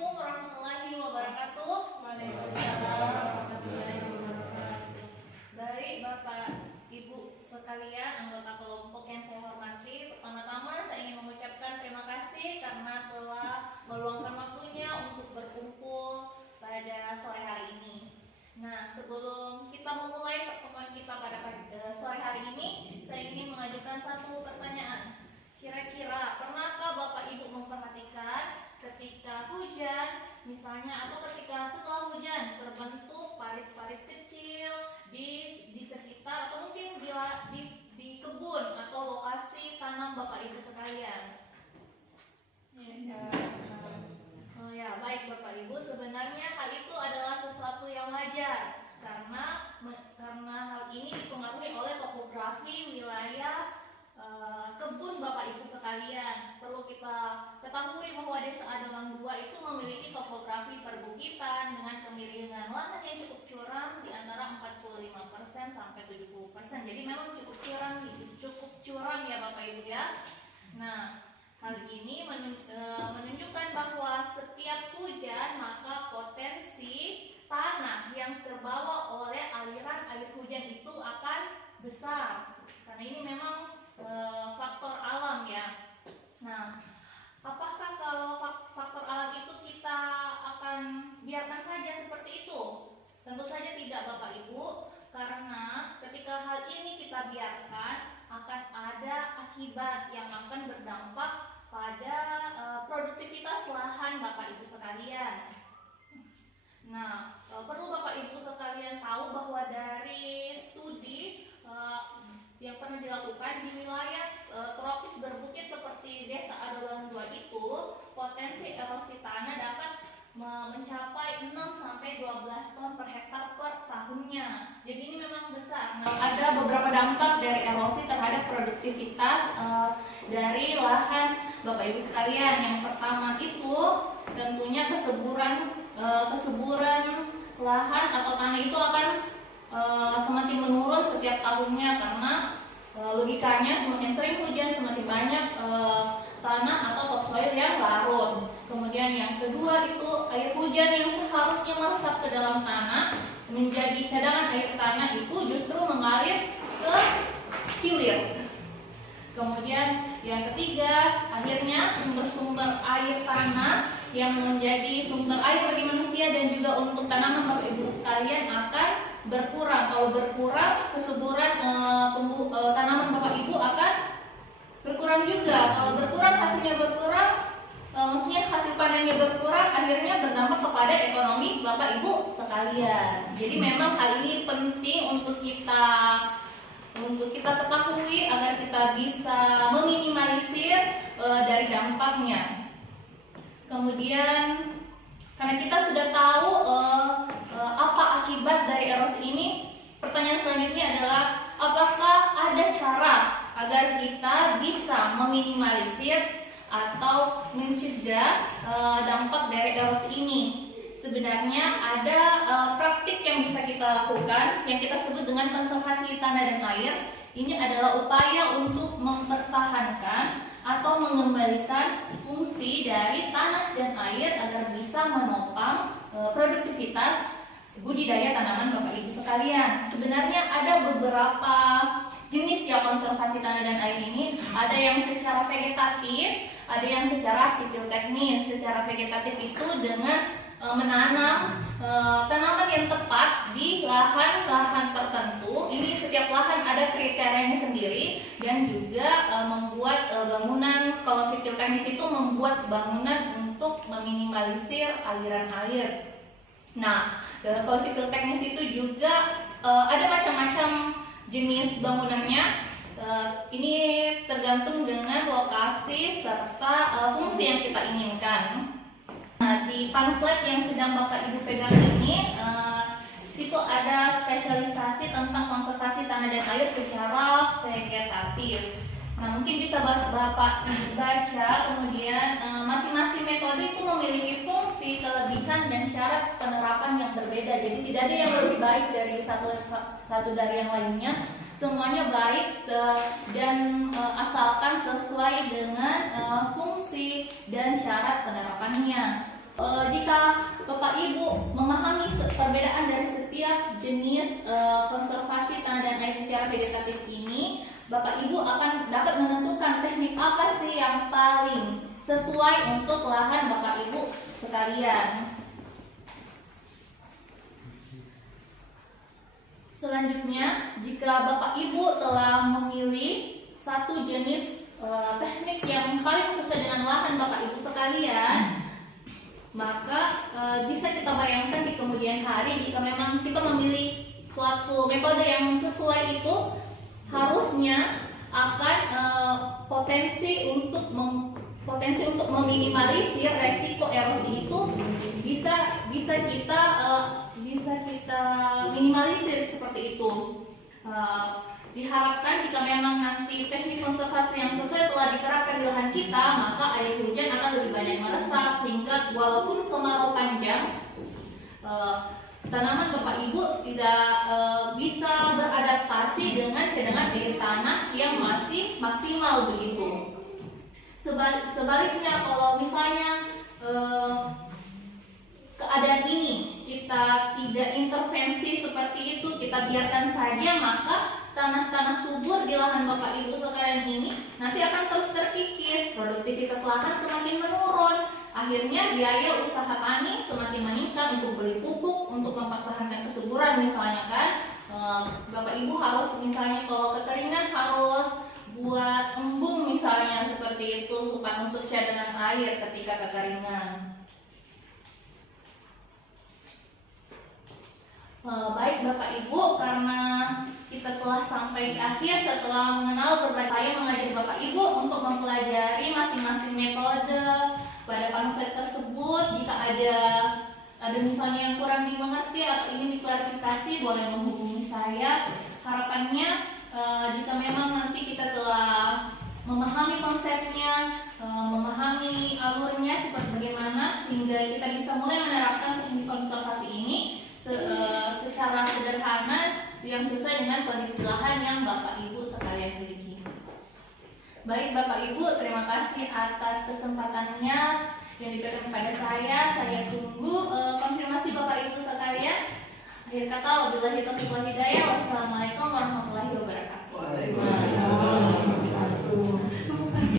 Assalamualaikum warahmatullahi wabarakatuh. Waalaikumsalam warahmatullahi wabarakatuh. Baik Bapak Ibu sekalian, anggota kelompok yang saya hormati, pertama-tama saya ingin mengucapkan terima kasih karena telah meluangkan waktunya untuk berkumpul pada sore hari ini. Nah, sebelum kita memulai pertemuan kita pada sore hari ini, saya ingin mengajukan satu pertanyaan. Kira-kira pernahkah Bapak Ibu memperhatikan ketika hujan, misalnya, atau ketika setelah hujan terbentuk parit-parit kecil di sekitar atau mungkin di kebun atau lokasi tanam Bapak Ibu sekalian? Oh ya, baik Bapak Ibu, sebenarnya hal itu adalah sesuatu yang wajar karena hal ini dipengaruhi oleh topografi wilayah kebun Bapak Ibu sekalian. Perlu kita ketahui bahwa Desa Adelang 2 itu memiliki topografi perbukitan dengan kemiringan lahan yang cukup curam di antara 45% sampai 70%. Jadi memang cukup curam ya Bapak Ibu ya. Nah, hal ini menunjukkan bahwa setiap hujan maka potensi tanah yang terbawa oleh aliran air hujan itu akan besar. Karena ini memang faktor alam ya. Nah, apakah kalau faktor alam itu kita akan biarkan saja seperti itu? Tentu saja tidak Bapak Ibu, karena ketika hal ini kita biarkan akan ada akibat yang akan berdampak pada produktivitas lahan Bapak Ibu sekalian. Nah, perlu Bapak Ibu sekalian tahu bahwa dari studi yang pernah dilakukan di wilayah tropis berbukit seperti Desa Adelang 2 itu, potensi erosi tanah dapat mencapai 6 sampai 12 ton per hektar per tahunnya. Jadi ini memang besar. Nah, ada beberapa dampak dari erosi terhadap produktivitas dari lahan Bapak Ibu sekalian. Yang pertama itu tentunya kesuburan lahan atau tanah itu akan semakin menurun setiap tahunnya karena logikanya semakin sering hujan semakin banyak tanah atau topsoil yang larut. Kemudian yang kedua itu air hujan yang seharusnya masuk ke dalam tanah menjadi cadangan air tanah itu justru mengalir ke hilir. Kemudian yang ketiga, akhirnya sumber-sumber air tanah yang menjadi sumber air bagi manusia dan juga untuk tanaman Bapak Ibu sekalian akan berkurang. Kalau berkurang, kesuburan tanaman Bapak Ibu akan berkurang juga. Kalau berkurang, hasilnya berkurang, maksudnya hasil panennya berkurang, akhirnya berdampak kepada ekonomi Bapak Ibu sekalian. Jadi memang hal ini penting untuk kita ketahui agar kita bisa meminimalisir dari dampaknya. Kemudian karena kita sudah tahu apa akibat dari erosi ini, pertanyaan selanjutnya adalah apakah ada cara agar kita bisa meminimalisir atau mencegah dampak dari erosi ini? Sebenarnya ada praktik yang bisa kita lakukan yang kita sebut dengan konservasi tanah dan air. Ini adalah upaya untuk mempertahankan atau mengembalikan fungsi dari tanah dan air agar bisa menopang produktivitas budidaya tanaman Bapak Ibu sekalian. Sebenarnya ada beberapa jenis ya konservasi tanah dan air ini. Ada yang secara vegetatif, ada yang secara sipil teknis. Secara vegetatif itu dengan menanam tanaman yang tepat di lahan-lahan tertentu. Ini setiap lahan ada kriterianya sendiri dan juga membuat bangunan. Kalau sipil teknis itu membuat bangunan untuk meminimalisir aliran air. Nah, kalau sipil teknis itu juga ada macam-macam jenis bangunannya. Ini tergantung dengan lokasi serta fungsi yang kita inginkan. Nah, di pamflet yang sedang Bapak Ibu pegang ini, situ ada spesialisasi tentang konservasi tanah dan air secara vegetatif. Nah, mungkin bisa Bapak Ibu baca, kemudian masing-masing metode itu memiliki fungsi, kelebihan, dan syarat penerapan yang berbeda. Jadi tidak ada yang lebih baik dari satu dari yang lainnya. Semuanya baik dan asalkan sesuai dengan fungsi dan syarat penerapannya. Jika Bapak Ibu memahami perbedaan dari setiap jenis konservasi tanah dan air secara vegetatif ini, Bapak Ibu akan dapat menentukan teknik apa sih yang paling sesuai untuk lahan Bapak Ibu sekalian. Selanjutnya, jika Bapak Ibu telah memilih satu jenis teknik yang paling sesuai dengan lahan Bapak Ibu sekalian, maka bisa kita bayangkan di kemudian hari jika memang kita memilih suatu metode yang sesuai itu, harusnya akan potensi untuk meminimalisir resiko erosi itu bisa kita minimalisir seperti itu. Diharapkan jika memang nanti teknik konservasi yang sesuai telah diterapkan di lahan kita, maka air hujan akan lebih banyak meresap sehingga walaupun kemarau panjang, tanaman Bapak Ibu tidak bisa beradaptasi dengan cadangan air tanah yang masih maksimal begitu. Sebaliknya, kalau misalnya keadaan ini kita tidak intervensi seperti itu, kita biarkan saja, maka tanah-tanah subur di lahan Bapak Ibu sekalian ini nanti akan terus terkikis, produktivitas lahan semakin menurun, akhirnya biaya usaha tani semakin meningkat untuk beli pupuk, untuk mempertahankan kesuburan misalnya kan. Bapak Ibu harus misalnya kalau kekeringan harus buat embung misalnya seperti itu supaya untuk cadangan air ketika kekeringan. Baik Bapak Ibu, karena kita telah sampai di akhir setelah mengenal berbagai, saya mengajak Bapak Ibu untuk mempelajari masing-masing metode pada pamflet tersebut. Jika ada misalnya yang kurang dimengerti atau ingin diklarifikasi, boleh menghubungi saya. Harapannya jika memang nanti kita telah memahami konsepnya, memahami alurnya seperti bagaimana, sehingga kita bisa mulai menerapkan teknik konservasi ini secara sederhana yang sesuai dengan kondisi lahan yang Bapak Ibu sekalian miliki. Baik Bapak Ibu, terima kasih atas kesempatannya yang diberikan kepada saya. Saya tunggu konfirmasi Bapak Ibu sekalian. Akhir kata, wabillahi taufiq wal hidayah. Wassalamualaikum warahmatullahi wabarakatuh. Waalaikumsalam warahmatullahi wabarakatuh.